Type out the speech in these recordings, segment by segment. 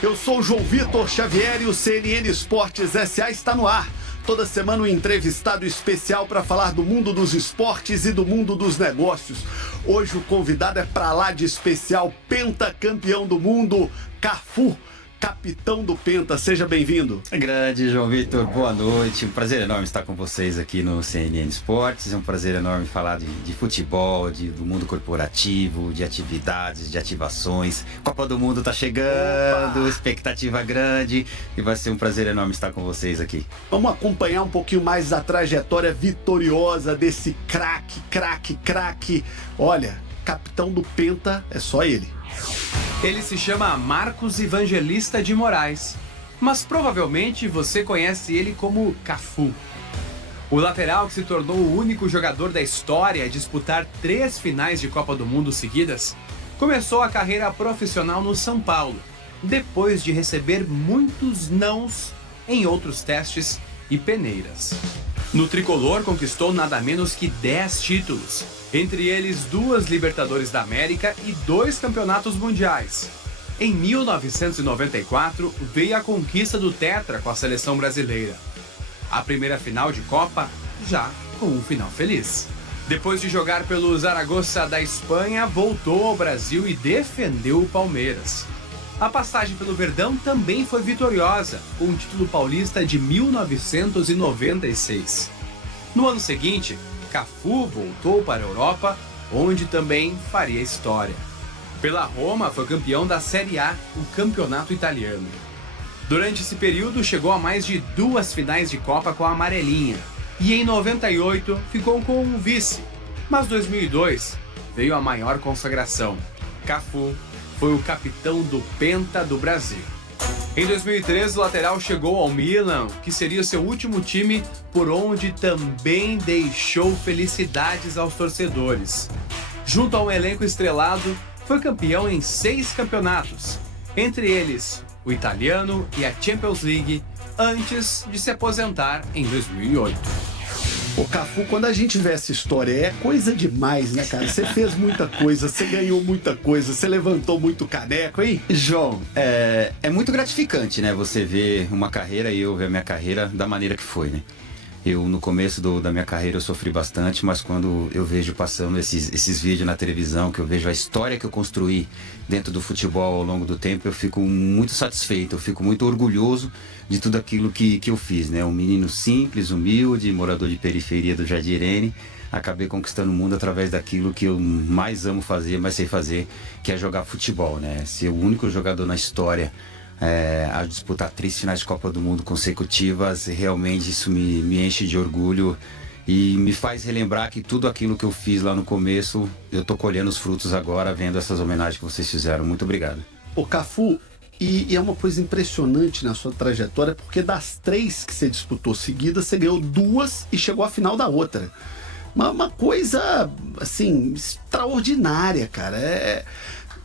Eu sou o João Vitor Xavier e o CNN Esportes SA está no ar. Toda semana um entrevistado especial para falar do mundo dos esportes e do mundo dos negócios. Hoje o convidado é pra lá de especial, pentacampeão do mundo, Cafu, capitão do Penta. Seja bem-vindo. Grande João Vitor, boa noite. Um prazer enorme estar com vocês aqui no CNN Esportes. É um prazer enorme falar de futebol, do mundo corporativo, de atividades, de ativações. Copa do Mundo tá chegando, Opa! Expectativa grande e vai ser um prazer enorme estar com vocês aqui. Vamos acompanhar um pouquinho mais a trajetória vitoriosa desse craque. Olha, capitão do Penta é só ele. Ele se chama Marcos Evangelista de Moraes, mas provavelmente você conhece ele como Cafu. O lateral que se tornou o único jogador da história a disputar 3 finais de Copa do Mundo seguidas, começou a carreira profissional no São Paulo, depois de receber muitos nãos em outros testes e peneiras. No tricolor conquistou nada menos que 10 títulos, entre eles 2 Libertadores da América e 2 campeonatos mundiais. Em 1994, veio a conquista do Tetra com a seleção brasileira. A primeira final de Copa, já com um final feliz. Depois de jogar pelo Zaragoza da Espanha, voltou ao Brasil e defendeu o Palmeiras. A passagem pelo Verdão também foi vitoriosa, com o título paulista de 1996. No ano seguinte, Cafu voltou para a Europa, onde também faria história. Pela Roma, foi campeão da Série A, o campeonato italiano. Durante esse período, chegou a mais de 2 finais de Copa com a amarelinha. E em 98, ficou com o vice. Mas 2002, veio a maior consagração. Cafu foi o capitão do Penta do Brasil. Em 2003, o lateral chegou ao Milan, que seria seu último time, por onde também deixou felicidades aos torcedores. Junto a um elenco estrelado, foi campeão em 6 campeonatos, entre eles o italiano e a Champions League, antes de se aposentar em 2008. Ô Cafu, quando a gente vê essa história, é coisa demais, né, cara? Você fez muita coisa, você ganhou muita coisa, você levantou muito caneco, hein? João, é muito gratificante, né? Você ver uma carreira e eu ver a minha carreira da maneira que foi, né? Eu, no começo da minha carreira, eu sofri bastante, mas quando eu vejo passando esses vídeos na televisão, que eu vejo a história que eu construí dentro do futebol ao longo do tempo, eu fico muito satisfeito, eu fico muito orgulhoso de tudo aquilo que eu fiz, né? Um menino simples, humilde, morador de periferia do Jardim Irene, acabei conquistando o mundo através daquilo que eu mais amo fazer, mais sei fazer, que é jogar futebol, né? Ser o único jogador na história a disputar 3 finais de Copa do Mundo consecutivas, realmente isso me enche de orgulho e me faz relembrar que tudo aquilo que eu fiz lá no começo, eu tô colhendo os frutos agora, vendo essas homenagens que vocês fizeram. Muito obrigado. Ô Cafu, e é uma coisa impressionante na sua trajetória, porque das 3 que você disputou seguidas, você ganhou 2 e chegou à final da outra. Uma coisa, assim, extraordinária, cara.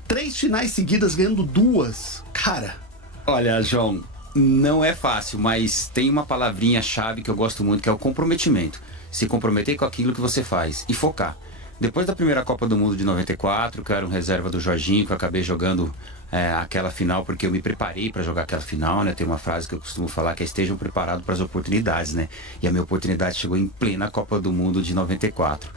3 finais seguidas ganhando 2, cara. Olha, João, não é fácil, mas tem uma palavrinha-chave que eu gosto muito, que é o comprometimento. Se comprometer com aquilo que você faz e focar. Depois da primeira Copa do Mundo de 94, que eu era um reserva do Jorginho, que eu acabei jogando aquela final, porque eu me preparei para jogar aquela final, né? Tem uma frase que eu costumo falar, que é estejam preparados para as oportunidades, né? E a minha oportunidade chegou em plena Copa do Mundo de 94.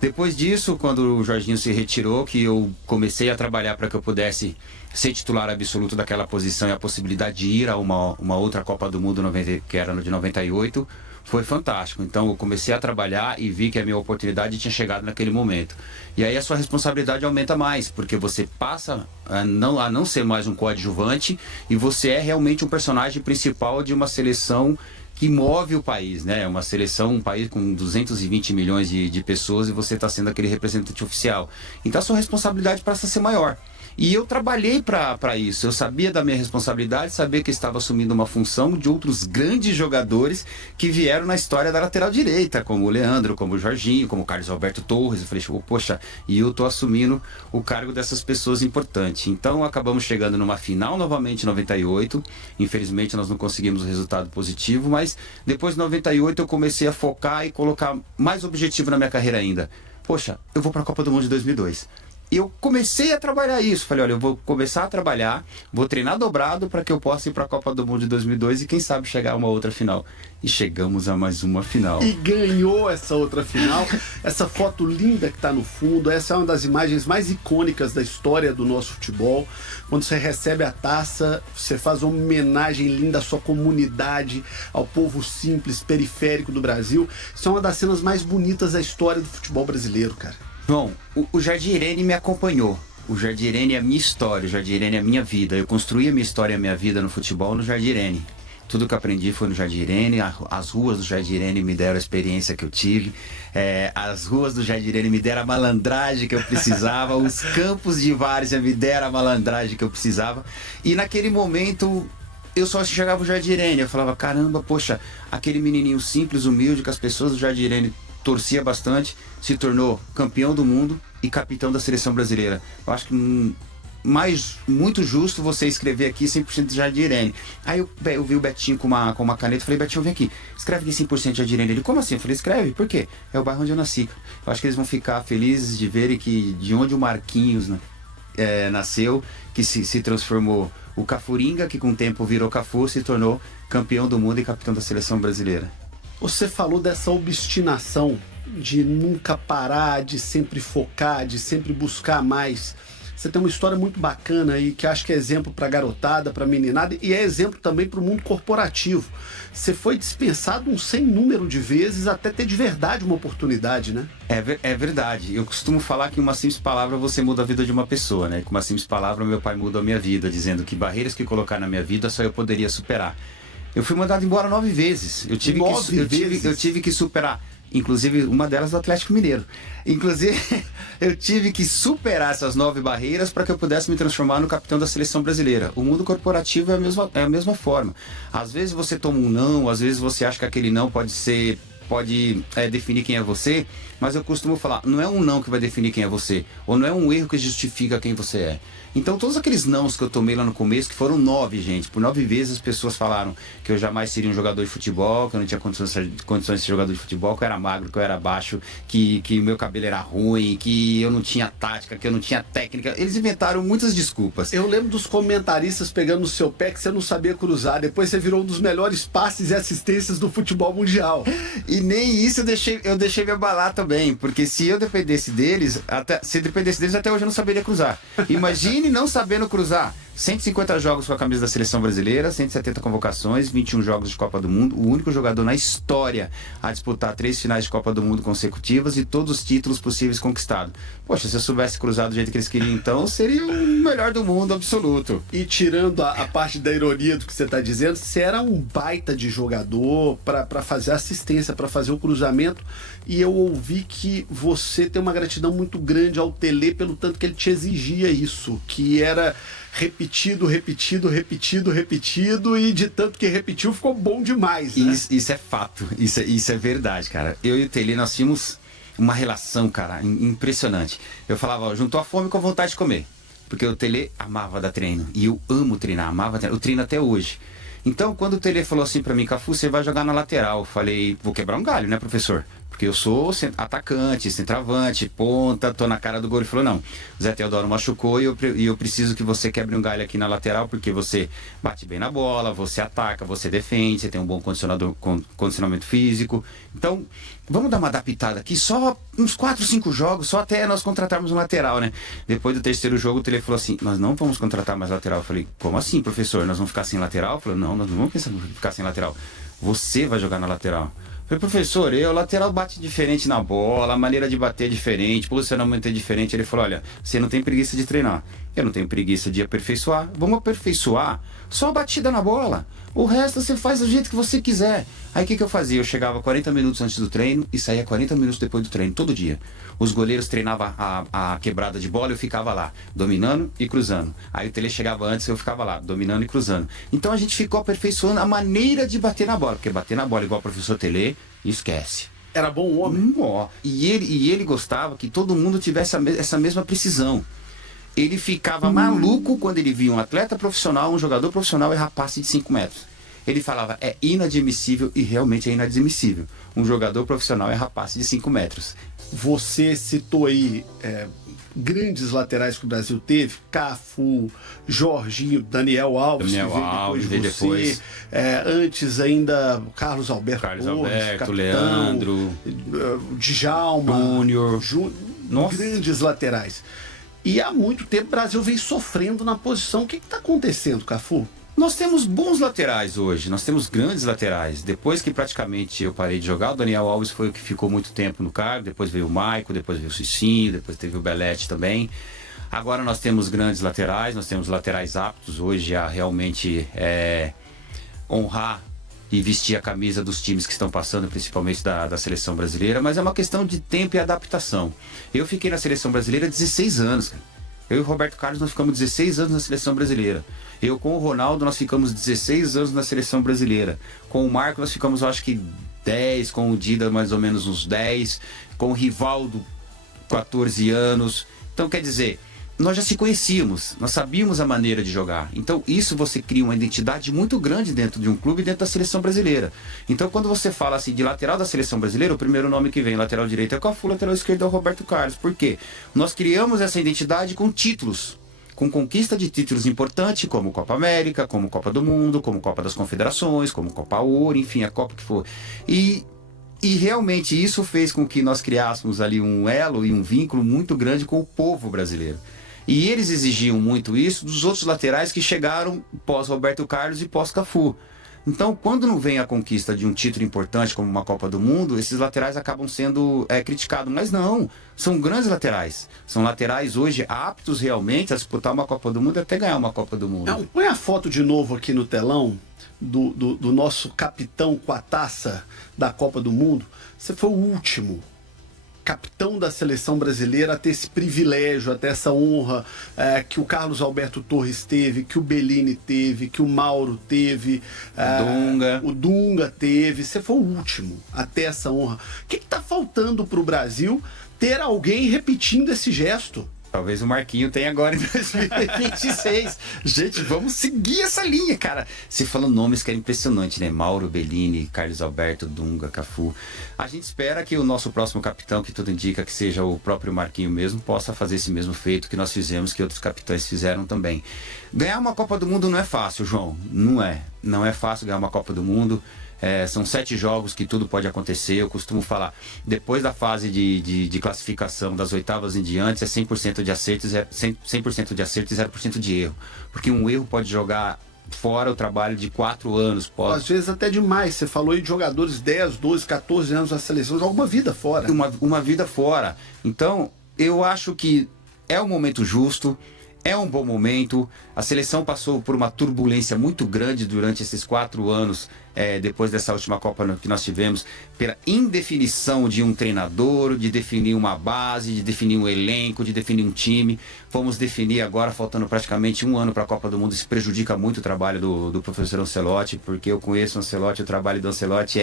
Depois disso, quando o Jorginho se retirou, que eu comecei a trabalhar para que eu pudesse ser titular absoluto daquela posição e a possibilidade de ir a uma outra Copa do Mundo, que era no de 98, foi fantástico. Então eu comecei a trabalhar e vi que a minha oportunidade tinha chegado naquele momento. E aí a sua responsabilidade aumenta mais, porque você passa a não ser mais um coadjuvante e você é realmente um personagem principal de uma seleção que move o país, né? É uma seleção, um país com 220 milhões de pessoas e você está sendo aquele representante oficial. Então a sua responsabilidade passa a ser maior. E eu trabalhei para isso, eu sabia da minha responsabilidade, sabia que estava assumindo uma função de outros grandes jogadores que vieram na história da lateral direita, como o Leandro, como o Jorginho, como o Carlos Alberto Torres. Eu falei, poxa, e eu estou assumindo o cargo dessas pessoas importantes. Então acabamos chegando numa final novamente em 98, infelizmente nós não conseguimos o resultado positivo, mas depois de 98 eu comecei a focar e colocar mais objetivo na minha carreira ainda. Poxa, eu vou para a Copa do Mundo de 2002. E eu comecei a trabalhar isso. Falei, olha, eu vou começar a trabalhar, vou treinar dobrado para que eu possa ir para a Copa do Mundo de 2002 e quem sabe chegar a uma outra final. E chegamos a mais uma final. E ganhou essa outra final. Essa foto linda que está no fundo, essa é uma das imagens mais icônicas da história do nosso futebol. Quando você recebe a taça, você faz uma homenagem linda à sua comunidade, ao povo simples, periférico do Brasil. Isso é uma das cenas mais bonitas da história do futebol brasileiro, cara. João, o Jardim Irene me acompanhou. O Jardim Irene é a minha história, o Jardim Irene é a minha vida. Eu construí a minha história e a minha vida no futebol no Jardim Irene. Tudo que eu aprendi foi no Jardim Irene, as ruas do Jardim Irene me deram a experiência que eu tive, as ruas do Jardim Irene me deram a malandragem que eu precisava, os campos de várzea me deram a malandragem que eu precisava. E naquele momento eu só chegava no Jardim Irene, eu falava, caramba, poxa, aquele menininho simples, humilde, que as pessoas do Jardim Irene torcia bastante, se tornou campeão do mundo e capitão da seleção brasileira. Eu acho que muito justo você escrever aqui 100% de Jardim Irene. Aí eu vi o Betinho com uma caneta, falei, Betinho, vem aqui, escreve aqui 100% de Jardim Irene. Ele, como assim? Eu falei, escreve, por quê? É o bairro onde eu nasci. Eu acho que eles vão ficar felizes de verem que de onde o Marquinhos nasceu, que se transformou o Cafuringa, que com o tempo virou Cafu, se tornou campeão do mundo e capitão da seleção brasileira. Você falou dessa obstinação de nunca parar, de sempre focar, de sempre buscar mais. Você tem uma história muito bacana aí, que acho que é exemplo para garotada, para meninada, e é exemplo também para o mundo corporativo. Você foi dispensado um sem número de vezes até ter de verdade uma oportunidade, né? É verdade. Eu costumo falar que uma simples palavra você muda a vida de uma pessoa, né? Com uma simples palavra meu pai mudou a minha vida, dizendo que barreiras que colocar na minha vida só eu poderia superar. Eu fui mandado embora 9 vezes. Eu tive que superar. Inclusive, uma delas do Atlético Mineiro. Inclusive, eu tive que superar essas 9 barreiras para que eu pudesse me transformar no capitão da seleção brasileira. O mundo corporativo é a mesma forma. Às vezes você toma um não, às vezes você acha que aquele não pode definir quem é você, mas eu costumo falar, não é um não que vai definir quem é você, ou não é um erro que justifica quem você é. Então todos aqueles nãos que eu tomei lá no começo, que foram 9, gente, por 9 vezes as pessoas falaram que eu jamais seria um jogador de futebol, que eu não tinha condições de ser jogador de futebol, que eu era magro, que eu era baixo, que o meu cabelo era ruim, que eu não tinha tática, que eu não tinha técnica. Eles inventaram muitas desculpas. Eu lembro dos comentaristas pegando no seu pé que você não sabia cruzar, depois você virou um dos melhores passes e assistências do futebol mundial. E nem isso eu deixei me abalar também, porque se eu dependesse deles, até hoje eu não saberia cruzar. Imagine não sabendo cruzar. 150 jogos com a camisa da seleção brasileira, 170 convocações, 21 jogos de Copa do Mundo, o único jogador na história a disputar 3 finais de Copa do Mundo consecutivas e todos os títulos possíveis conquistados. Poxa, se eu soubesse cruzar do jeito que eles queriam, então seria o melhor do mundo absoluto. E tirando a parte da ironia do que você está dizendo, você era um baita de jogador para fazer assistência, para fazer o cruzamento, e eu ouvi que você tem uma gratidão muito grande ao Tele pelo tanto que ele te exigia isso, que era repetido, e de tanto que repetiu ficou bom demais, né? Isso é fato, isso é verdade, cara. Eu e o Tele, nós tínhamos uma relação, cara, impressionante. Eu falava, ó, juntou a fome com a vontade de comer, porque o Tele amava dar treino, e eu amo treinar, amava treinar, eu treino até hoje. Então, quando o Tele falou assim pra mim, Cafu, você vai jogar na lateral, eu falei, vou quebrar um galho, né, professor? Porque eu sou atacante, centroavante, ponta, tô na cara do gol. Ele falou, não, o Zé Teodoro machucou e eu preciso que você quebre um galho aqui na lateral, porque você bate bem na bola, você ataca, você defende, você tem um bom condicionamento físico. Então, vamos dar uma adaptada aqui, só uns 4, 5 jogos, só até nós contratarmos um lateral, né? Depois do terceiro jogo, o Tele falou assim, nós não vamos contratar mais lateral. Eu falei, como assim, professor? Nós vamos ficar sem lateral? Ele falou, não, nós não vamos ficar sem lateral. Você vai jogar na lateral. Eu falei, professor, o lateral bate diferente na bola, a maneira de bater é diferente, o posicionamento é diferente. Ele falou, olha, você não tem preguiça de treinar, eu não tenho preguiça de aperfeiçoar, vamos aperfeiçoar só a batida na bola, o resto você faz do jeito que você quiser. Aí o que eu fazia? Eu chegava 40 minutos antes do treino e saía 40 minutos depois do treino, todo dia. Os goleiros treinavam a quebrada de bola, eu ficava lá, dominando e cruzando. Aí o Tele chegava antes, eu ficava lá, dominando e cruzando. Então a gente ficou aperfeiçoando a maneira de bater na bola, porque bater na bola igual o professor Tele, esquece. Era bom homem. E ele gostava que todo mundo tivesse essa mesma precisão. Ele ficava maluco quando ele via um atleta profissional, um jogador profissional errar passe de 5 metros. Ele falava, é inadmissível, e realmente é inadmissível, um jogador profissional errar passe de 5 metros. Você citou aí grandes laterais que o Brasil teve, Cafu, Jorginho, Daniel Alves, Daniel que veio depois de você, antes ainda Carlos Alberto, capitão, Leandro, Djalma, Júnior, grandes laterais. E há muito tempo o Brasil vem sofrendo na posição. O que está acontecendo, Cafu? Nós temos bons laterais hoje, nós temos grandes laterais. Depois que praticamente eu parei de jogar, o Daniel Alves foi o que ficou muito tempo no cargo, depois veio o Maico, depois veio o Cicinho, depois teve o Belete também. Agora nós temos grandes laterais, nós temos laterais aptos hoje a realmente honrar e vestir a camisa dos times que estão passando, principalmente da seleção brasileira, mas é uma questão de tempo e adaptação. Eu fiquei na seleção brasileira 16 anos, cara. Eu e o Roberto Carlos, nós ficamos 16 anos na seleção brasileira. Eu com o Ronaldo, nós ficamos 16 anos na seleção brasileira. Com o Marco, nós ficamos, eu acho que 10. Com o Dida, mais ou menos uns 10. Com o Rivaldo, 14 anos. Então, quer dizer, nós já se conhecíamos. Nós sabíamos a maneira de jogar. Então, isso você cria uma identidade muito grande dentro de um clube e dentro da seleção brasileira. Então, quando você fala assim de lateral da seleção brasileira, o primeiro nome que vem, lateral direito é o Cafu, lateral esquerdo é o Roberto Carlos. Por quê? Nós criamos essa identidade com títulos. Com conquista de títulos importantes, como Copa América, como Copa do Mundo, como Copa das Confederações, como Copa Ouro, enfim, a Copa que for. E realmente isso fez com que nós criássemos ali um elo e um vínculo muito grande com o povo brasileiro. E eles exigiam muito isso dos outros laterais que chegaram pós Roberto Carlos e pós Cafu. Então, quando não vem a conquista de um título importante como uma Copa do Mundo, esses laterais acabam sendo criticados. Mas não, são grandes laterais. São laterais hoje aptos realmente a disputar uma Copa do Mundo e até ganhar uma Copa do Mundo. Põe a foto de novo aqui no telão do nosso capitão com a taça da Copa do Mundo. Você foi o último capitão da seleção brasileira a ter esse privilégio, a ter essa honra que o Carlos Alberto Torres teve, que o Bellini teve, que o Mauro teve, o Dunga teve. Você foi o último a ter essa honra. O que está faltando para o Brasil ter alguém repetindo esse gesto? Talvez o Marquinho tenha agora em 2026. Gente, vamos seguir essa linha, cara. Você falou nomes que é impressionante, né? Mauro, Bellini, Carlos Alberto, Dunga, Cafu. A gente espera que o nosso próximo capitão, que tudo indica que seja o próprio Marquinho mesmo, possa fazer esse mesmo feito que nós fizemos, que outros capitães fizeram também. Ganhar uma Copa do Mundo não é fácil, João. Não é. Não é fácil ganhar uma Copa do Mundo. São 7 jogos que tudo pode acontecer. Eu costumo falar, depois da fase de classificação das oitavas em diante, é 100% de acertos, 100% de acerto e 0% de erro. Porque um erro pode jogar fora o trabalho de 4 anos. Às vezes até demais. Você falou aí de jogadores 10, 12, 14 anos na seleção, alguma vida fora. Uma vida fora. Então, eu acho que é um momento justo. É um bom momento. A seleção passou por uma turbulência muito grande durante esses 4 anos, depois dessa última Copa que nós tivemos, pela indefinição de um treinador, de definir uma base, de definir um elenco, de definir um time. Vamos definir agora, faltando praticamente 1 ano para a Copa do Mundo. Isso prejudica muito o trabalho do professor Ancelotti, porque eu conheço o Ancelotti, o trabalho do Ancelotti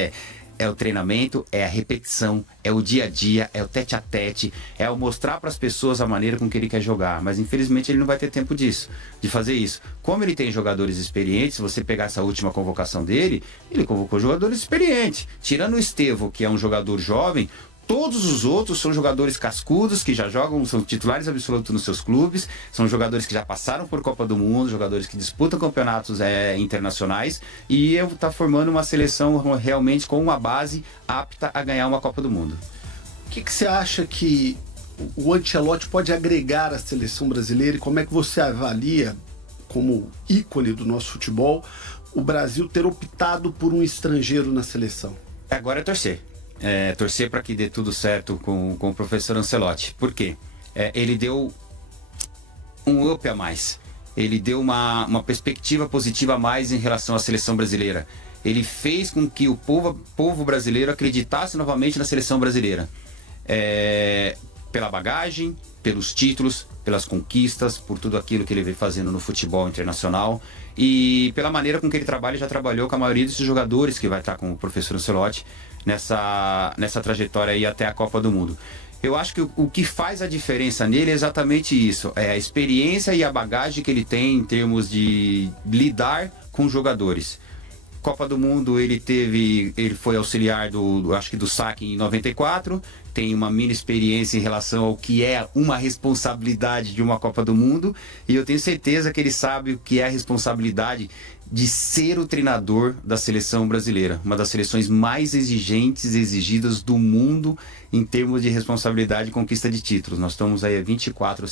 é o treinamento, é a repetição, é o dia a dia, é o tete a tete, é o mostrar para as pessoas a maneira com que ele quer jogar. Mas infelizmente ele não vai ter tempo disso, de fazer isso. Como ele tem jogadores experientes, se você pegar essa última convocação dele, ele convocou jogadores experientes. Tirando o Estevão, que é um jogador jovem, todos os outros são jogadores cascudos, que já jogam, são titulares absolutos nos seus clubes, são jogadores que já passaram por Copa do Mundo, jogadores que disputam campeonatos internacionais, e está formando uma seleção realmente com uma base apta a ganhar uma Copa do Mundo. O que você acha que o Ancelotti pode agregar à seleção brasileira e como é que você avalia, como ícone do nosso futebol, o Brasil ter optado por um estrangeiro na seleção? Agora é torcer. Torcer para que dê tudo certo com o professor Ancelotti. Por quê? Ele deu um up a mais. Ele deu uma perspectiva positiva a mais em relação à seleção brasileira. Ele fez com que o povo brasileiro acreditasse novamente na seleção brasileira. Pela bagagem, pelos títulos, pelas conquistas, por tudo aquilo que ele vem fazendo no futebol internacional e pela maneira com que ele trabalha. Já trabalhou com a maioria desses jogadores que vai estar com o professor Ancelotti nessa trajetória aí até a Copa do Mundo. Eu acho que o que faz a diferença nele é exatamente isso, é a experiência e a bagagem que ele tem em termos de lidar com jogadores. Copa do Mundo ele foi auxiliar acho que do Saque em 94, tem uma mini experiência em relação ao que é uma responsabilidade de uma Copa do Mundo, e eu tenho certeza que ele sabe o que é a responsabilidade de ser o treinador da seleção brasileira, uma das seleções mais exigentes e exigidas do mundo em termos de responsabilidade e conquista de títulos. Nós estamos aí a 24,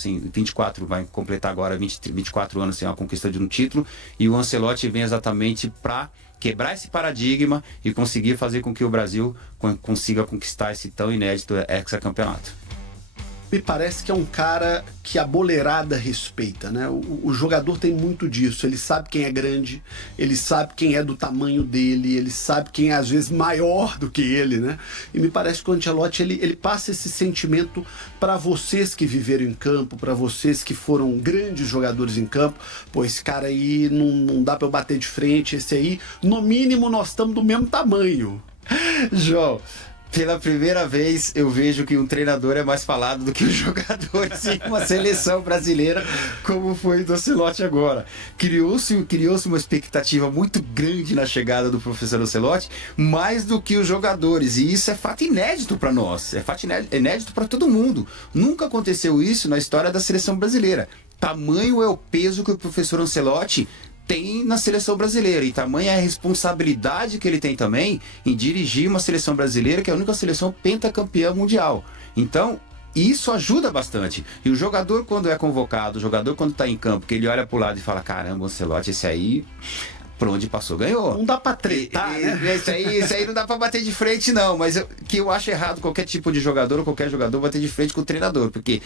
vai completar agora 24 anos sem a conquista de um título, e o Ancelotti vem exatamente para quebrar esse paradigma e conseguir fazer com que o Brasil consiga conquistar esse tão inédito hexacampeonato. Me parece que é um cara que a boleirada respeita, né? O jogador tem muito disso. Ele sabe quem é grande, ele sabe quem é do tamanho dele, ele sabe quem é às vezes maior do que ele, né? E me parece que o Ancelotti ele passa esse sentimento para vocês que viveram em campo, para vocês que foram grandes jogadores em campo. Pô, esse cara aí não dá para eu bater de frente, esse aí, no mínimo, nós estamos do mesmo tamanho. João, pela primeira vez eu vejo que um treinador é mais falado do que os jogadores em uma seleção brasileira, como foi do Ancelotti agora. Criou-se uma expectativa muito grande na chegada do professor Ancelotti, mais do que os jogadores, e isso é fato inédito para nós, é fato inédito para todo mundo. Nunca aconteceu isso na história da seleção brasileira. Tamanho é o peso que o professor Ancelotti tem na seleção brasileira, e tamanha é a responsabilidade que ele tem também em dirigir uma seleção brasileira que é a única seleção pentacampeã mundial. Então, isso ajuda bastante. E o jogador, quando é convocado, o jogador, quando está em campo, que ele olha para o lado e fala: caramba, Ancelotti, esse aí, por onde passou, ganhou. Não dá para tretar, né? Esse aí não dá para bater de frente, não. Mas que eu acho errado qualquer tipo de jogador ou qualquer jogador bater de frente com o treinador, porque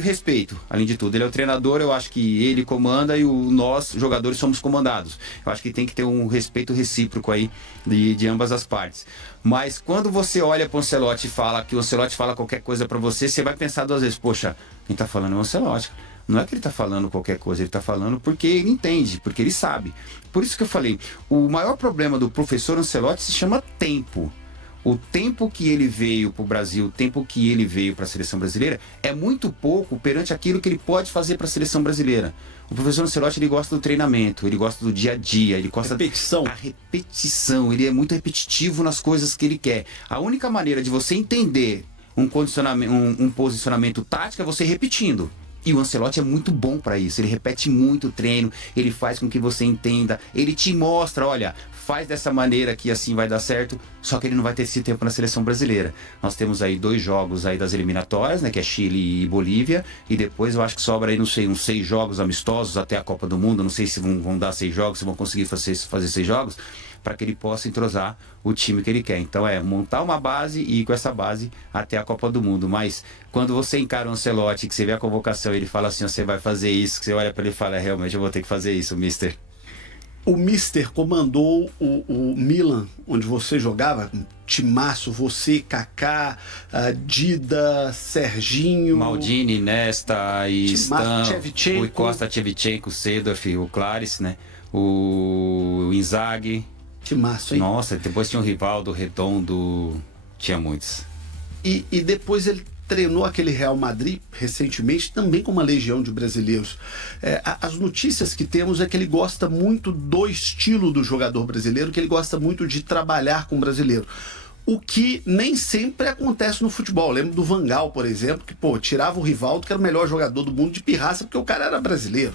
respeito, além de tudo, ele é o treinador, eu acho que ele comanda e nós, jogadores, somos comandados. Eu acho que tem que ter um respeito recíproco aí de ambas as partes. Mas quando você olha para o Ancelotti e fala que o Ancelotti fala qualquer coisa para você, você vai pensar duas vezes: poxa, quem tá falando é o Ancelotti. Não é que ele tá falando qualquer coisa, ele tá falando porque ele entende, porque ele sabe. Por isso que eu falei, o maior problema do professor Ancelotti se chama tempo. O tempo que ele veio para o Brasil, o tempo que ele veio para a seleção brasileira é muito pouco perante aquilo que ele pode fazer para a seleção brasileira. O professor Ancelotti, ele gosta do treinamento, ele gosta do dia a dia, ele gosta da repetição, ele é muito repetitivo nas coisas que ele quer. A única maneira de você entender um posicionamento tático é você repetindo. E o Ancelotti é muito bom para isso, ele repete muito o treino, ele faz com que você entenda, ele te mostra: olha, faz dessa maneira que assim vai dar certo, só que ele não vai ter esse tempo na seleção brasileira. Nós temos aí 2 jogos aí das eliminatórias, né, que é Chile e Bolívia, e depois eu acho que sobra aí, não sei, uns 6 jogos amistosos até a Copa do Mundo, não sei se vão dar 6 jogos, se vão conseguir fazer 6 jogos, para que ele possa entrosar o time que ele quer. Então é montar uma base e ir com essa base até a Copa do Mundo. Mas quando você encara o Ancelotti, que você vê a convocação, ele fala assim: você vai fazer isso, que você olha para ele e fala: realmente eu vou ter que fazer isso, mister. O mister comandou o Milan, onde você jogava, timaço, você, Kaká, Dida, Serginho, Maldini, Nesta, e Stan, Shevchenko, o Costa, Shevchenko, Seedorf, o Clarice, né? O Inzaghi. Timaço, hein? Nossa, depois tinha o Rivaldo, Redondo, tinha muitos. E depois ele treinou aquele Real Madrid recentemente, também com uma legião de brasileiros. As notícias que temos é que ele gosta muito do estilo do jogador brasileiro, que ele gosta muito de trabalhar com o brasileiro. O que nem sempre acontece no futebol. Eu lembro do Van Gaal, por exemplo, que tirava o Rivaldo, que era o melhor jogador do mundo, de pirraça, porque o cara era brasileiro.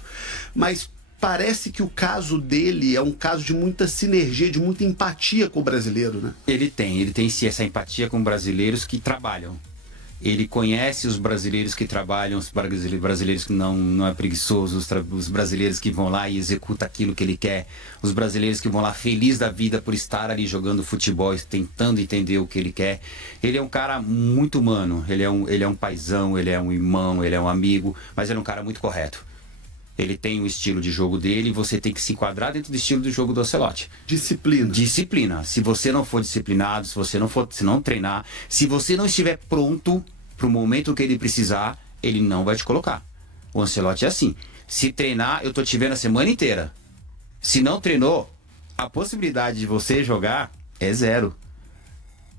Mas parece que o caso dele é um caso de muita sinergia, de muita empatia com o brasileiro, né? Ele tem sim essa empatia com brasileiros que trabalham. Ele conhece os brasileiros que trabalham, os brasileiros que não é preguiçoso, os brasileiros que vão lá e executam aquilo que ele quer, os brasileiros que vão lá feliz da vida por estar ali jogando futebol, tentando entender o que ele quer. Ele é um cara muito humano, ele é um paizão, ele é um irmão, ele é um amigo, mas ele é um cara muito correto. Ele tem o estilo de jogo dele e você tem que se enquadrar dentro do estilo de jogo do Ancelotti. Disciplina. Se você não for disciplinado, se não treinar, se você não estiver pronto para o momento que ele precisar, ele não vai te colocar. O Ancelotti é assim. Se treinar, eu tô te vendo a semana inteira. Se não treinou, a possibilidade de você jogar é 0.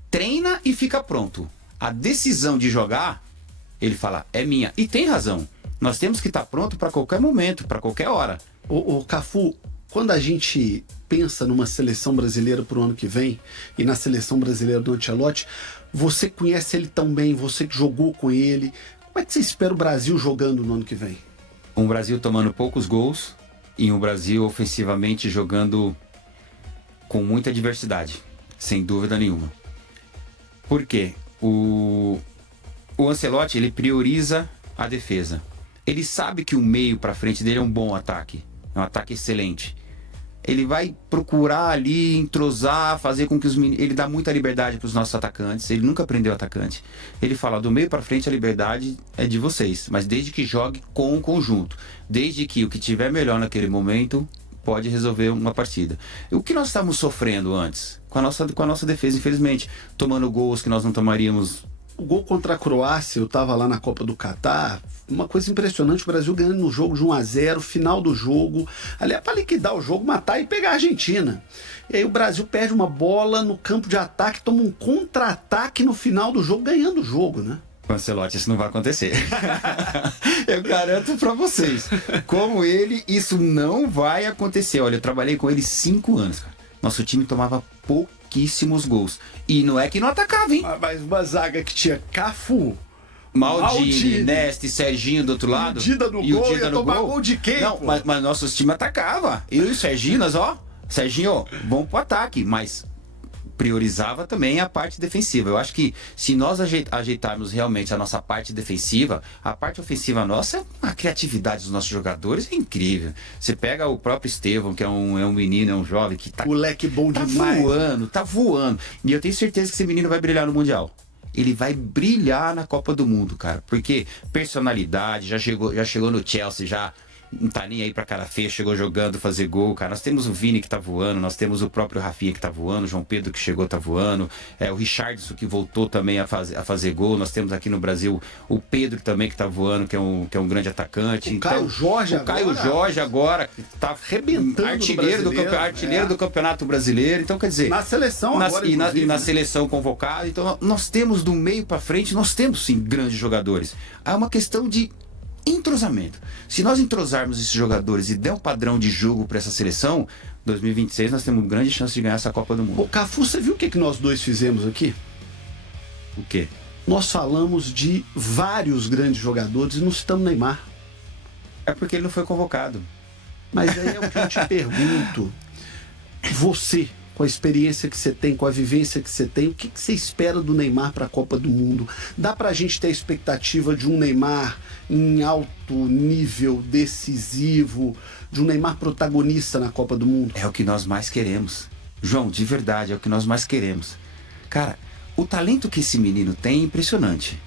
Treina e fica pronto. A decisão de jogar, ele fala, é minha. E tem razão. Nós temos que estar pronto para qualquer momento, para qualquer hora. O Cafu, quando a gente pensa numa seleção brasileira para o ano que vem e na seleção brasileira do Ancelotti, você conhece ele tão bem, você que jogou com ele, como é que você espera o Brasil jogando no ano que vem? Um Brasil tomando poucos gols e um Brasil ofensivamente jogando com muita diversidade, sem dúvida nenhuma. Por quê? O Ancelotti, ele prioriza a defesa. Ele sabe que o meio para frente dele é um bom ataque, é um ataque excelente. Ele vai procurar ali entrosar, fazer com que os meninos... Ele dá muita liberdade para os nossos atacantes. Ele nunca prendeu atacante. Ele fala, do meio para frente a liberdade é de vocês, mas desde que jogue com o conjunto. Desde que o que tiver melhor naquele momento pode resolver uma partida. O que nós estávamos sofrendo antes? Com a nossa defesa, infelizmente. Tomando gols que nós não tomaríamos. O gol contra a Croácia, eu estava lá na Copa do Catar, uma coisa impressionante, o Brasil ganhando no jogo de 1-0, final do jogo, ali é para liquidar o jogo, matar e pegar a Argentina. E aí o Brasil perde uma bola no campo de ataque, toma um contra-ataque no final do jogo, ganhando o jogo, né? Com o Ancelotti isso não vai acontecer. Eu garanto para vocês. Como ele, isso não vai acontecer. Olha, eu trabalhei com ele 5 anos, cara. Nosso time tomava pouquíssimos gols. E não é que não atacava, hein? Mas uma zaga que tinha Cafu, Maldini, Neste, Serginho do outro lado. O Dida no gol, ia tomar gol de quem? Não, mas nossos times atacava. Eu e o Serginho, nós, Serginho, bom pro ataque, mas priorizava também a parte defensiva. Eu acho que se nós ajeitarmos realmente a nossa parte defensiva, a parte ofensiva nossa, a criatividade dos nossos jogadores é incrível. Você pega o próprio Estevão, que é um menino, é um jovem que tá... Moleque bom tá demais. Tá voando. E eu tenho certeza que esse menino vai brilhar no Mundial. Ele vai brilhar na Copa do Mundo, cara. Porque personalidade, já chegou no Chelsea, já não tá nem aí pra cara feia, chegou jogando, fazer gol, cara. Nós temos o Vini que tá voando, nós temos o próprio Rafinha que tá voando, o João Pedro que chegou tá voando, o Richarlison que voltou também a fazer gol. Nós temos aqui no Brasil o Pedro também que tá voando, que é um grande atacante. Caio Jorge agora que tá arrebentando, artilheiro do Campeonato Brasileiro. Então, quer dizer, na seleção agora, e na seleção convocada. Então, nós temos do meio pra frente, nós temos sim grandes jogadores. É uma questão de entrosamento. Se nós entrosarmos esses jogadores e der um padrão de jogo para essa seleção, 2026 nós temos grande chance de ganhar essa Copa do Mundo. Ô, Cafu, você viu o que nós dois fizemos aqui? O quê? Nós falamos de vários grandes jogadores e não citamos Neymar. É porque ele não foi convocado. Mas aí é o que eu te pergunto. Você, com a experiência que você tem, com a vivência que você tem, o que você espera do Neymar para a Copa do Mundo? Dá pra gente ter a expectativa de um Neymar em alto nível, decisivo, de um Neymar protagonista na Copa do Mundo? É o que nós mais queremos. João, de verdade, é o que nós mais queremos. Cara, o talento que esse menino tem é impressionante.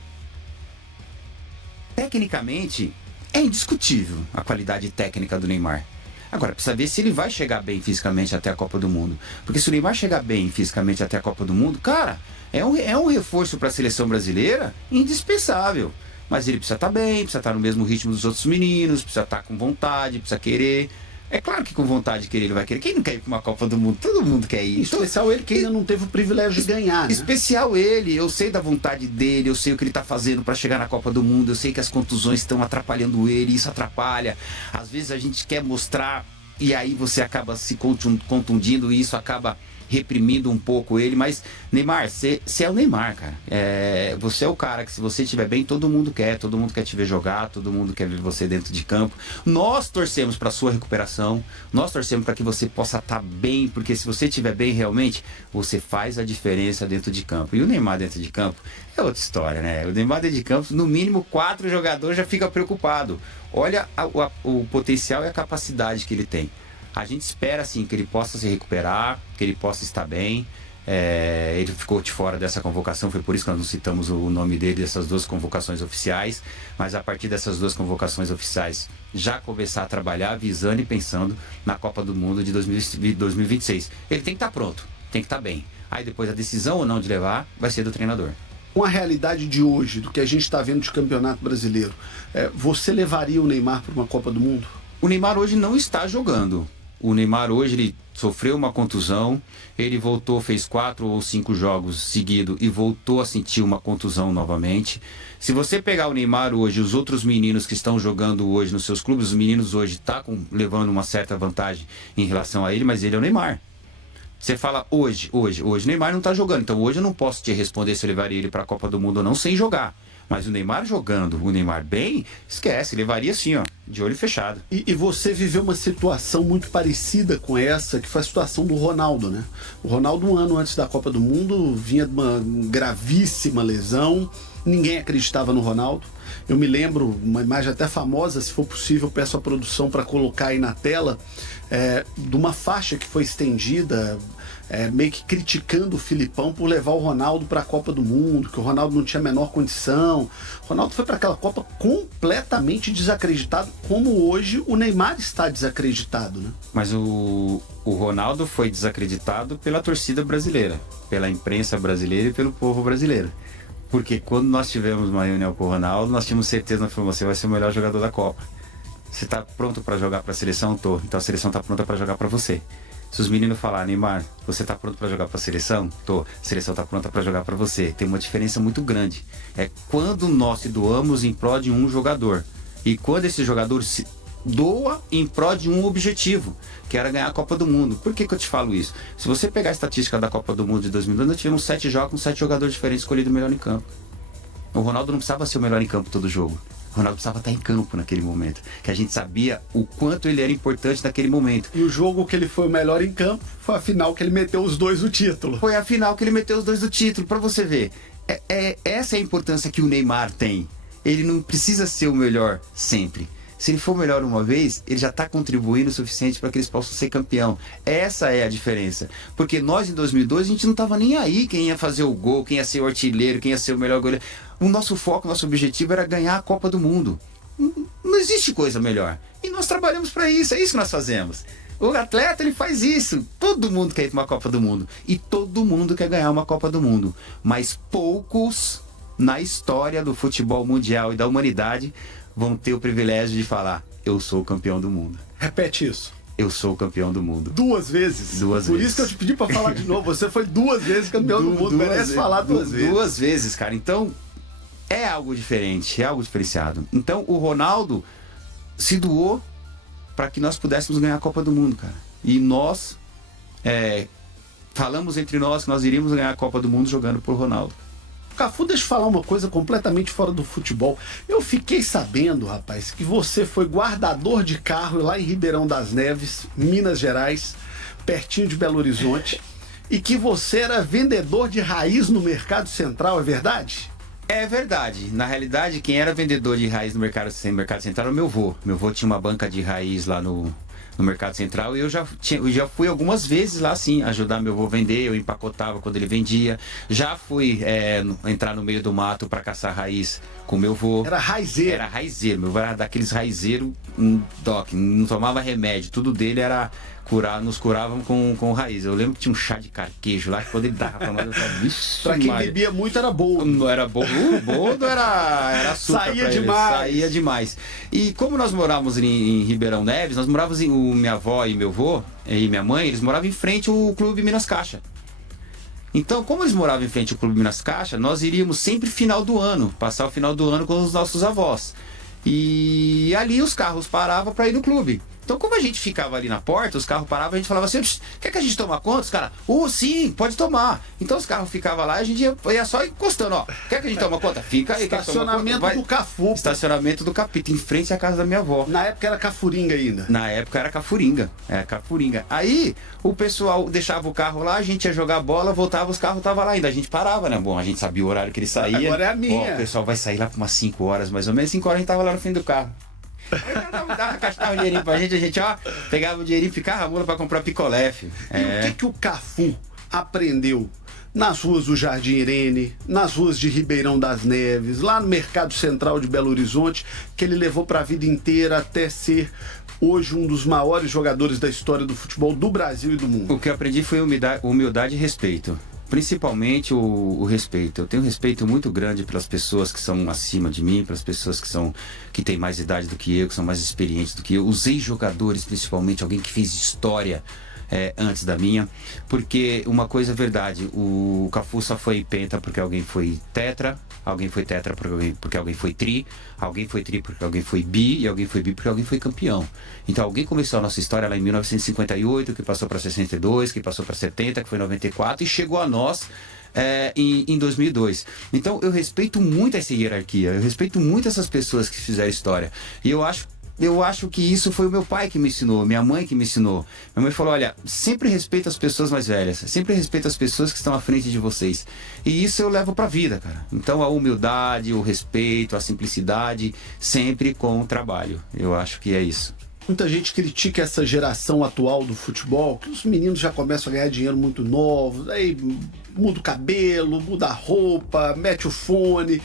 Tecnicamente, é indiscutível a qualidade técnica do Neymar. Agora, precisa ver se ele vai chegar bem fisicamente até a Copa do Mundo. Porque se o Neymar chegar bem fisicamente até a Copa do Mundo, cara, é um reforço para a seleção brasileira indispensável. Mas ele precisa estar bem, precisa estar no mesmo ritmo dos outros meninos, precisa estar com vontade, precisa querer. É claro que com vontade de querer ele vai querer. Quem não quer ir para uma Copa do Mundo? Todo mundo quer ir. Em especial ele que ainda não teve o privilégio de ganhar, né? Especial ele. Eu sei da vontade dele, eu sei o que ele está fazendo para chegar na Copa do Mundo, eu sei que as contusões estão atrapalhando ele, isso atrapalha. Às vezes a gente quer mostrar e aí você acaba se contundindo e isso acaba reprimindo um pouco ele, mas Neymar, você é o Neymar, cara. Você é o cara que se você estiver bem, todo mundo quer te ver jogar, todo mundo quer ver você dentro de campo. Nós torcemos para sua recuperação, nós torcemos para que você possa estar bem, porque se você estiver bem realmente, você faz a diferença dentro de campo. E o Neymar dentro de campo é outra história, né? O Neymar dentro de campo, no mínimo 4 jogadores já fica preocupado. Olha o potencial e a capacidade que ele tem. A gente espera, assim, que ele possa se recuperar, que ele possa estar bem. Ele ficou de fora dessa convocação, foi por isso que nós não citamos o nome dele, dessas 2 convocações oficiais. Mas a partir dessas 2 convocações oficiais, já começar a trabalhar, visando e pensando na Copa do Mundo de 2026. Ele tem que estar pronto, tem que estar bem. Aí depois a decisão ou não de levar vai ser do treinador. Com a realidade de hoje, do que a gente está vendo de Campeonato Brasileiro, você levaria o Neymar para uma Copa do Mundo? O Neymar hoje não está jogando. O Neymar hoje, ele sofreu uma contusão, ele voltou, fez 4 ou 5 jogos seguidos e voltou a sentir uma contusão novamente. Se você pegar o Neymar hoje, os outros meninos que estão jogando hoje nos seus clubes, os meninos hoje estão levando uma certa vantagem em relação a ele, mas ele é o Neymar. Você fala hoje o Neymar não está jogando, então hoje eu não posso te responder se eu levaria ele para a Copa do Mundo ou não sem jogar. Mas o Neymar jogando, o Neymar bem, esquece, levaria assim, ó, de olho fechado. E você viveu uma situação muito parecida com essa, que foi a situação do Ronaldo, né? O Ronaldo, um ano antes da Copa do Mundo, vinha de uma gravíssima lesão, ninguém acreditava no Ronaldo. Eu me lembro, uma imagem até famosa, se for possível, peço a produção para colocar aí na tela, de uma faixa que foi estendida, meio que criticando o Filipão por levar o Ronaldo para a Copa do Mundo, que o Ronaldo não tinha a menor condição. O Ronaldo foi para aquela Copa completamente desacreditado, como hoje o Neymar está desacreditado, né? Mas o Ronaldo foi desacreditado pela torcida brasileira, pela imprensa brasileira e pelo povo brasileiro. Porque quando nós tivemos uma reunião com o Ronaldo, nós tínhamos certeza que você vai ser o melhor jogador da Copa. Você está pronto para jogar para a seleção? Tô. Então a seleção está pronta para jogar para você. Se os meninos falarem, Neymar, você está pronto para jogar para a seleção? Tô. A seleção está pronta para jogar para você. Tem uma diferença muito grande. É quando nós se doamos em prol de um jogador. E quando esse jogador se doa em prol de um objetivo, que era ganhar a Copa do Mundo. Por que eu te falo isso? Se você pegar a estatística da Copa do Mundo de 2002, nós tivemos 7 jogos com 7 jogadores diferentes escolhidos o melhor em campo. O Ronaldo não precisava ser o melhor em campo todo jogo. O Ronaldo precisava estar em campo naquele momento, que a gente sabia o quanto ele era importante naquele momento. E o jogo que ele foi o melhor em campo foi a final que ele meteu os 2 no título. Foi a final que ele meteu os 2 do título, para você ver. Essa é a importância que o Neymar tem. Ele não precisa ser o melhor sempre. Se ele for melhor uma vez, ele já está contribuindo o suficiente para que eles possam ser campeão. Essa é a diferença. Porque nós, em 2002, a gente não estava nem aí quem ia fazer o gol, quem ia ser o artilheiro, quem ia ser o melhor goleiro. O nosso foco, o nosso objetivo era ganhar a Copa do Mundo. Não existe coisa melhor. E nós trabalhamos para isso, é isso que nós fazemos. O atleta, ele faz isso. Todo mundo quer ir para uma Copa do Mundo. E todo mundo quer ganhar uma Copa do Mundo. Mas poucos, na história do futebol mundial e da humanidade, vão ter o privilégio de falar, eu sou o campeão do mundo. Repete isso. Eu sou o campeão do mundo. 2 vezes? Por isso que eu te pedi para falar de novo. Você foi 2 vezes campeão do mundo. Merece falar 2 vezes. 2 vezes, cara. Então, é algo diferente, é algo diferenciado. Então, o Ronaldo se doou para que nós pudéssemos ganhar a Copa do Mundo, cara. E nós falamos entre nós que nós iríamos ganhar a Copa do Mundo jogando por Ronaldo. Cafu, deixa eu falar uma coisa completamente fora do futebol. Eu fiquei sabendo, rapaz, que você foi guardador de carro lá em Ribeirão das Neves, Minas Gerais, pertinho de Belo Horizonte, e que você era vendedor de raiz no Mercado Central, é verdade? É verdade. Na realidade, quem era vendedor de raiz no Mercado Central era o meu avô. Meu avô tinha uma banca de raiz lá no Mercado Central e eu já fui algumas vezes lá, sim, ajudar meu avô a vender. Eu empacotava quando ele vendia. Já fui entrar no meio do mato para caçar raiz com meu avô. Era raizeiro? Era raizeiro. Meu avô era daqueles raizeiros, não tomava remédio. Tudo dele era nos curavam com raiz. Eu lembro que tinha um chá de carquejo lá, que quando ele dava pra nós, eu falava, vixe, pra quem bebia muito era boldo. Não era boldo, boldo era açúcar. Saía demais. Saía demais. E como nós morávamos em Ribeirão Neves, nós morávamos minha avó e meu avô, e minha mãe, eles moravam em frente ao Clube Minas Caixa. Então, como eles moravam em frente ao Clube Minas Caixa, nós iríamos sempre final do ano, passar o final do ano com os nossos avós. E ali os carros paravam para ir no clube. Então, como a gente ficava ali na porta, os carros paravam, a gente falava assim, quer que a gente toma conta? Os caras, sim, pode tomar. Então os carros ficavam lá e a gente ia só encostando, ó. Quer que a gente toma conta? Fica aí. Estacionamento do Cafu. Estacionamento do Capita, em frente à casa da minha avó. Na época era Cafuringa ainda. Na época era Cafuringa. Aí o pessoal deixava o carro lá, a gente ia jogar bola, voltava, os carros estavam lá ainda. A gente parava, né? Bom, a gente sabia o horário que ele saía. Agora é a minha. O pessoal vai sair lá por umas 5 horas, mais ou menos. 5 horas a gente tava lá no fim do carro. Dava um dinheirinho pra gente, ó, pegava o dinheirinho e ficava a mula pra comprar picolé, filho. E o que o Cafu aprendeu nas ruas do Jardim Irene, nas ruas de Ribeirão das Neves, lá no Mercado Central de Belo Horizonte, que ele levou pra vida inteira até ser hoje um dos maiores jogadores da história do futebol do Brasil e do mundo? O que eu aprendi foi humildade e respeito. principalmente o respeito. Eu tenho um respeito muito grande pelas pessoas que são acima de mim, pelas pessoas que têm mais idade do que eu, que são mais experientes do que eu. Os ex-jogadores, principalmente, alguém que fez história antes da minha, porque uma coisa é verdade, o Cafu só foi penta porque alguém foi tetra, alguém foi tetra porque alguém foi tri, alguém foi tri porque alguém foi bi, e alguém foi bi porque alguém foi campeão. Então alguém começou a nossa história lá em 1958, que passou para 62, que passou para 70, que foi 94 e chegou a nós em 2002. Então eu respeito muito essa hierarquia, eu respeito muito essas pessoas que fizeram história, e eu acho que isso foi o meu pai que me ensinou, minha mãe que me ensinou. Minha mãe falou, olha, sempre respeita as pessoas mais velhas, sempre respeita as pessoas que estão à frente de vocês. E isso eu levo pra vida, cara. Então a humildade, o respeito, a simplicidade, sempre com o trabalho. Eu acho que é isso. Muita gente critica essa geração atual do futebol, que os meninos já começam a ganhar dinheiro muito novos, aí muda o cabelo, muda a roupa, mete o fone.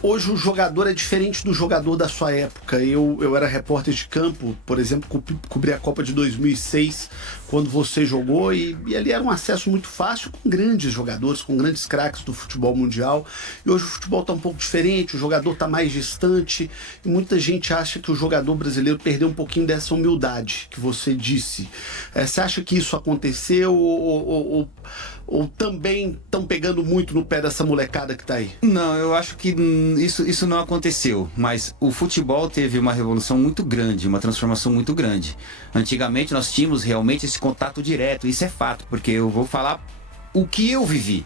Hoje o jogador é diferente do jogador da sua época. Eu era repórter de campo, por exemplo, cobri a Copa de 2006, quando você jogou, e ali era um acesso muito fácil com grandes jogadores, com grandes craques do futebol mundial. E hoje o futebol está um pouco diferente, o jogador está mais distante, e muita gente acha que o jogador brasileiro perdeu um pouquinho dessa humildade que você disse. Você acha que isso aconteceu ou também estão pegando muito no pé dessa molecada que está aí? Não, eu acho que isso não aconteceu, mas o futebol teve uma revolução muito grande, uma transformação muito grande. Antigamente nós tínhamos realmente esse contato direto, isso é fato, porque eu vou falar o que eu vivi.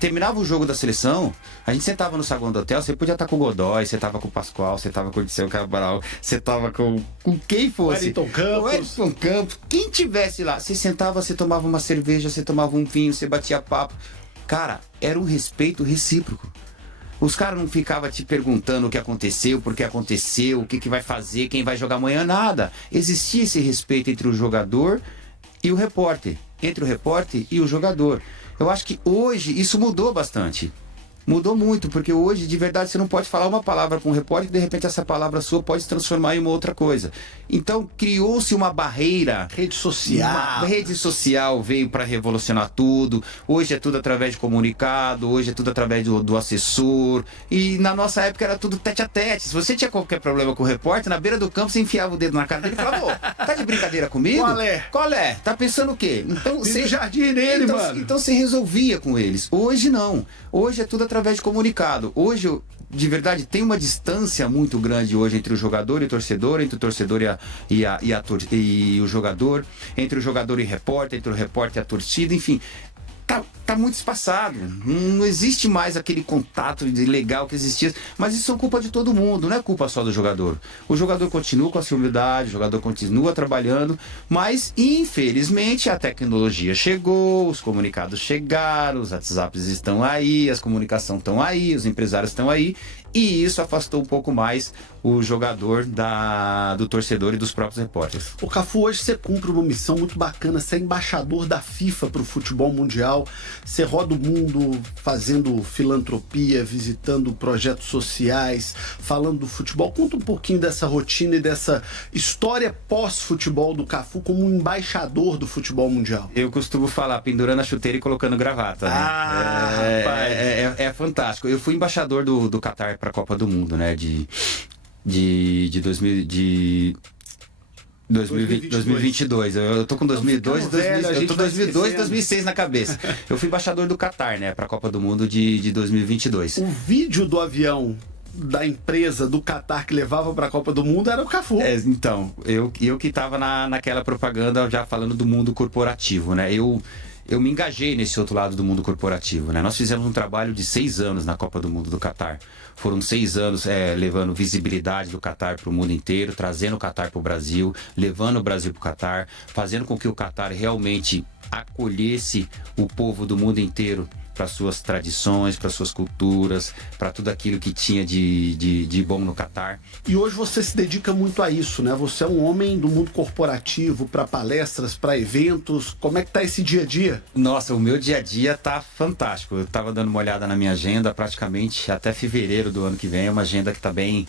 Terminava o jogo da seleção, a gente sentava no saguão do hotel, você podia estar com o Godoy, você estava com o Pascoal, você estava com o Odisseu Cabral, você estava com quem fosse. O Wellington Campos. Quem tivesse lá, você sentava, você tomava uma cerveja, você tomava um vinho, você batia papo. Cara, era um respeito recíproco. Os caras não ficavam te perguntando o que aconteceu, por que aconteceu, o que vai fazer, quem vai jogar amanhã, nada. Existia esse respeito entre o jogador e o repórter, entre o repórter e o jogador. Eu acho que hoje isso mudou bastante. Mudou muito, porque hoje, de verdade, você não pode falar uma palavra com um repórter que de repente essa palavra sua pode se transformar em uma outra coisa. Então, criou-se uma barreira. Rede social. Uma rede social veio para revolucionar tudo. Hoje é tudo através de comunicado, hoje é tudo através do assessor. E na nossa época era tudo tete a tete. Se você tinha qualquer problema com o repórter, na beira do campo você enfiava o dedo na cara dele e falava, ô, tá de brincadeira comigo? Qual é? Tá pensando o quê? Então, você jardim nele, mano. Então você resolvia com eles. Hoje não. Hoje é tudo através de comunicado. Hoje, de verdade, tem uma distância muito grande hoje entre o jogador e o torcedor, entre o torcedor e o jogador, entre o jogador e o repórter, entre o repórter e a torcida, enfim. Tá muito espaçado, não existe mais aquele contato legal que existia, mas isso é culpa de todo mundo, não é culpa só do jogador. O jogador continua com a sua humildade, o jogador continua trabalhando, mas infelizmente a tecnologia chegou, os comunicados chegaram, os WhatsApps estão aí, as comunicações estão aí, os empresários estão aí, e isso afastou um pouco mais o jogador do torcedor e dos próprios repórteres. O Cafu, hoje você cumpre uma missão muito bacana, você é embaixador da FIFA para o futebol mundial, você roda o mundo fazendo filantropia, visitando projetos sociais, falando do futebol. Conta um pouquinho dessa rotina e dessa história pós-futebol do Cafu como um embaixador do futebol mundial. Eu costumo falar, pendurando a chuteira e colocando gravata, né? É fantástico. Eu fui embaixador do Catar para a Copa do Mundo, né? De 2022. Eu tô com 2002 e 2006 na cabeça. Eu fui embaixador do Catar, né, para a Copa do Mundo de 2022. O vídeo do avião da empresa do Catar que levava para a Copa do Mundo era o Cafu. Então, eu que estava naquela propaganda já falando do mundo corporativo, né? Eu me engajei nesse outro lado do mundo corporativo, né? Nós fizemos um trabalho de 6 anos na Copa do Mundo do Catar. Foram 6 anos levando visibilidade do Catar para o mundo inteiro, trazendo o Catar para o Brasil, levando o Brasil para o Catar, fazendo com que o Catar realmente acolhesse o povo do mundo inteiro para suas tradições, para suas culturas, para tudo aquilo que tinha de bom no Catar. E hoje você se dedica muito a isso, né? Você é um homem do mundo corporativo, para palestras, para eventos. Como é que tá esse dia a dia? Nossa, o meu dia a dia tá fantástico. Eu tava dando uma olhada na minha agenda, praticamente até fevereiro do ano que vem, é uma agenda que tá bem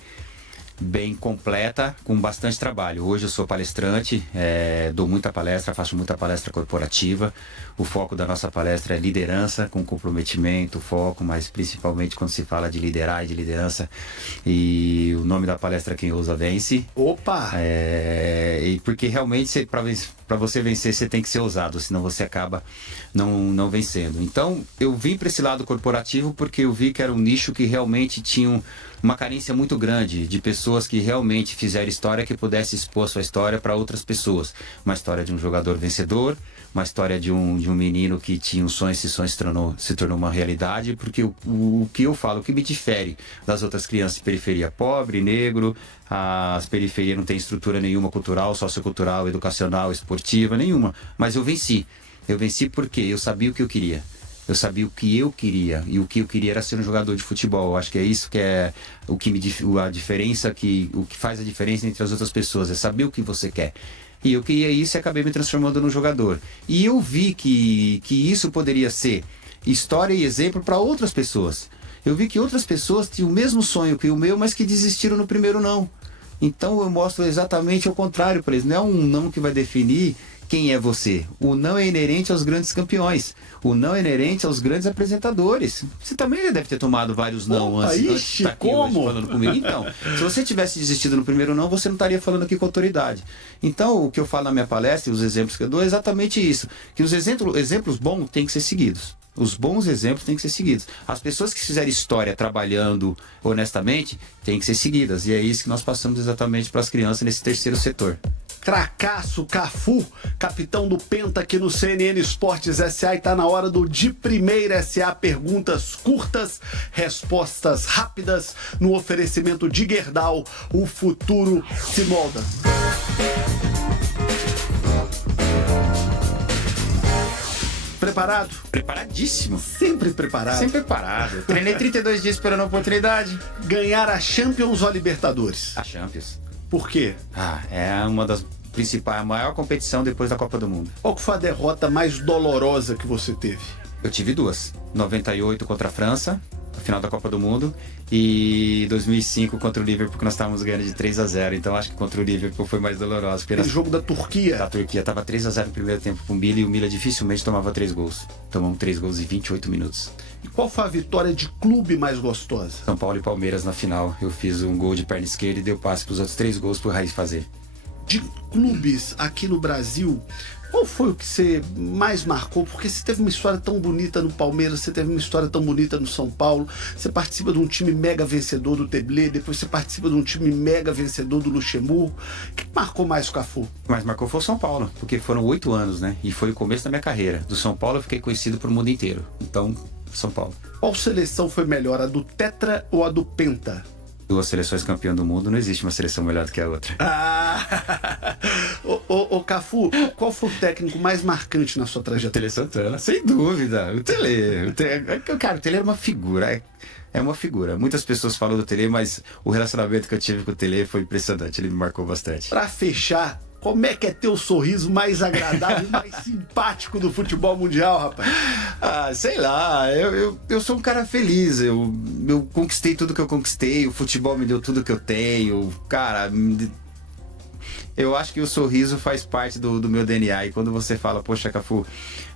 bem completa, com bastante trabalho. Hoje eu sou palestrante, dou muita palestra, faço muita palestra corporativa. O foco da nossa palestra é liderança, com comprometimento, foco, mas principalmente quando se fala de liderar e de liderança. E o nome da palestra é Quem Ousa Vence. Opa! E porque realmente, para você vencer, você tem que ser ousado, senão você acaba não vencendo. Então, eu vim para esse lado corporativo porque eu vi que era um nicho que realmente tinha uma carência muito grande de pessoas que realmente fizeram história, que pudesse expor sua história para outras pessoas. Uma história de um jogador vencedor, uma história de um menino que tinha um sonho, esse sonho se tornou uma realidade, porque o que eu falo, o que me difere das outras crianças de periferia, pobre, negro, as periferias não têm estrutura nenhuma cultural, sociocultural, educacional, esportiva, nenhuma, mas eu venci. Eu venci porque eu sabia o que eu queria. Eu sabia o que eu queria, e o que eu queria era ser um jogador de futebol. Eu acho que é isso que é o que a diferença, o que faz a diferença entre as outras pessoas, é saber o que você quer. E eu queria isso e acabei me transformando num jogador. E eu vi que isso poderia ser história e exemplo para outras pessoas. Eu vi que outras pessoas tinham o mesmo sonho que o meu, mas que desistiram no primeiro não. Então eu mostro exatamente o contrário para eles. Não é um não que vai definir quem é você. O não é inerente aos grandes campeões. O não é inerente aos grandes apresentadores. Você também já deve ter tomado vários não antes de estar aqui hoje falando comigo. Então, se você tivesse desistido no primeiro não, você não estaria falando aqui com autoridade. Então, o que eu falo na minha palestra, e os exemplos que eu dou, é exatamente isso. Que os exemplos bons têm que ser seguidos. Os bons exemplos têm que ser seguidos. As pessoas que fizerem história trabalhando honestamente têm que ser seguidas. E é isso que nós passamos exatamente para as crianças nesse terceiro setor. Cracaço, Cafu, capitão do Penta aqui no CNN Esportes SA, e tá na hora do De Primeira SA, perguntas curtas, respostas rápidas, no oferecimento de Gerdau, o futuro se molda. Preparado? Preparadíssimo. Sempre preparado. Sempre preparado. Treinei 32 dias esperando a oportunidade. Ganhar a Champions ou a Libertadores? A Champions. Por quê? É uma das principais, a maior competição depois da Copa do Mundo. Qual que foi a derrota mais dolorosa que você teve? Eu tive duas. 98 contra a França, no final da Copa do Mundo, e 2005 contra o Liverpool, porque nós estávamos ganhando de 3-0. Então acho que contra o Liverpool foi mais doloroso. Aquele jogo da Turquia? Da Turquia. Estava 3-0 no primeiro tempo com o Mila, e o Mila dificilmente tomava 3 gols. Tomamos 3 gols em 28 minutos. E qual foi a vitória de clube mais gostosa? São Paulo e Palmeiras na final. Eu fiz um gol de perna esquerda e dei o passe para os outros 3 gols para o Raiz fazer. De clubes aqui no Brasil, qual foi o que você mais marcou? Porque você teve uma história tão bonita no Palmeiras, você teve uma história tão bonita no São Paulo, você participa de um time mega vencedor do Teblé, depois você participa de um time mega vencedor do Luxemburgo. O que marcou mais o Cafu? O que mais marcou foi o São Paulo, porque foram 8 anos, né? E foi o começo da minha carreira. Do São Paulo eu fiquei conhecido pro mundo inteiro. Então, São Paulo. Qual seleção foi melhor, a do Tetra ou a do Penta? 2 seleções campeãs do mundo, não existe uma seleção melhor do que a outra. Ô Cafu, qual foi o técnico mais marcante na sua trajetória? Tele Santana, sem dúvida. O Tele. Cara, o Tele era uma figura. É uma figura. Muitas pessoas falam do Tele, mas o relacionamento que eu tive com o Tele foi impressionante. Ele me marcou bastante. Pra fechar, como é que é ter o sorriso mais agradável e mais simpático do futebol mundial, rapaz? Sei lá, eu sou um cara feliz, eu conquistei tudo que eu conquistei, o futebol me deu tudo que eu tenho, cara, eu acho que o sorriso faz parte do meu DNA, e quando você fala, poxa, Cafu,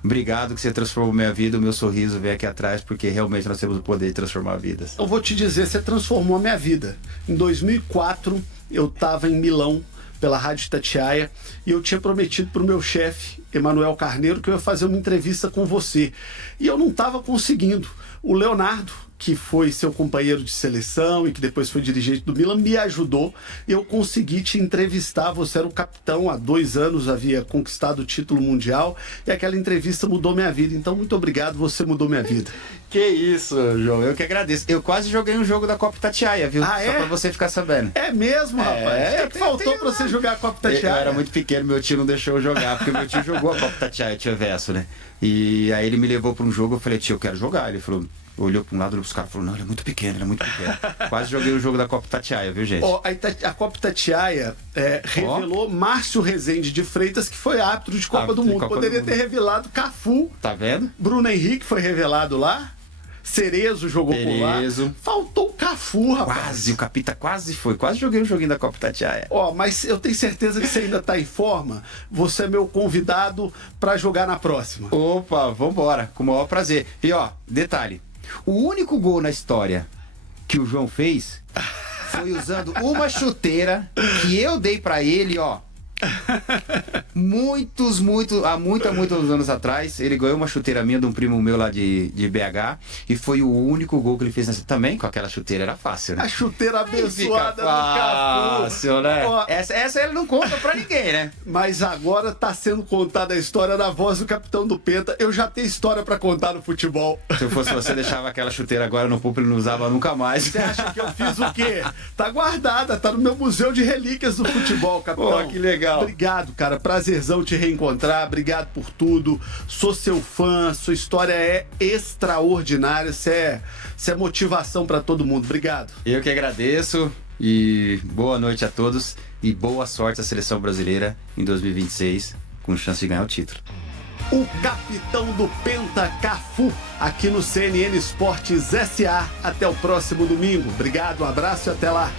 obrigado que você transformou minha vida, o meu sorriso vem aqui atrás, porque realmente nós temos o poder de transformar vidas. Eu vou te dizer, você transformou a minha vida. Em 2004, eu estava em Milão, pela Rádio Itatiaia, e eu tinha prometido para o meu chefe, Emanuel Carneiro, que eu ia fazer uma entrevista com você. E eu não estava conseguindo. O Leonardo, que foi seu companheiro de seleção e que depois foi dirigente do Milan, me ajudou. Eu consegui te entrevistar. Você era o capitão, há 2 anos havia conquistado o título mundial, e aquela entrevista mudou minha vida. Então, muito obrigado, você mudou minha vida. Que isso, João, eu que agradeço. Eu quase joguei um jogo da Copa Itatiaia, viu? Só pra você ficar sabendo. É mesmo, rapaz? O que faltou pra você jogar a Copa Itatiaia? Eu era muito pequeno, meu tio não deixou eu jogar, porque meu tio jogou a Copa Itatiaia, tio Verso, né? E aí ele me levou pra um jogo, eu falei, tio, eu quero jogar. Ele falou, olhou para um lado, olhou pros caras e falou, não, ele é muito pequeno. Quase joguei o jogo da Copa Itatiaia, viu, gente? A Copa Itatiaia revelou Márcio Rezende de Freitas, que foi árbitro de Copa do Mundo. Poderia ter revelado Cafu. Tá vendo? Bruno Henrique foi revelado lá. Cerezo jogou por lá. Cerezo. Faltou o Cafu, rapaz. Quase, o Capita quase foi. Quase joguei um joguinho da Copa Itatiaia. Ó, mas eu tenho certeza que você ainda tá em forma. Você é meu convidado pra jogar na próxima. Opa, vambora. Com o maior prazer. E ó, detalhe. O único gol na história que o João fez foi usando uma chuteira que eu dei pra ele, ó. Há muitos anos atrás, ele ganhou uma chuteira minha de um primo meu lá de BH e foi o único gol que ele fez nessa. Também com aquela chuteira era fácil, né? A chuteira abençoada do fácil, né? Ó, Essa ele não conta pra ninguém, né? mas agora tá sendo contada a história da voz do capitão do Penta. Eu já tenho história pra contar no futebol. Se eu fosse você, deixava aquela chuteira agora no público e não usava nunca mais. Você acha que eu fiz o quê? Tá guardada, tá no meu museu de relíquias do futebol, capitão. Pô, que legal. Obrigado, cara. Prazerzão te reencontrar. Obrigado por tudo. Sou seu fã. Sua história é extraordinária. Você é motivação pra todo mundo. Obrigado. Eu que agradeço e boa noite a todos e boa sorte à seleção brasileira em 2026 com chance de ganhar o título. O capitão do Penta, Cafu, aqui no CNN Esportes SA. Até o próximo domingo. Obrigado, um abraço e até lá.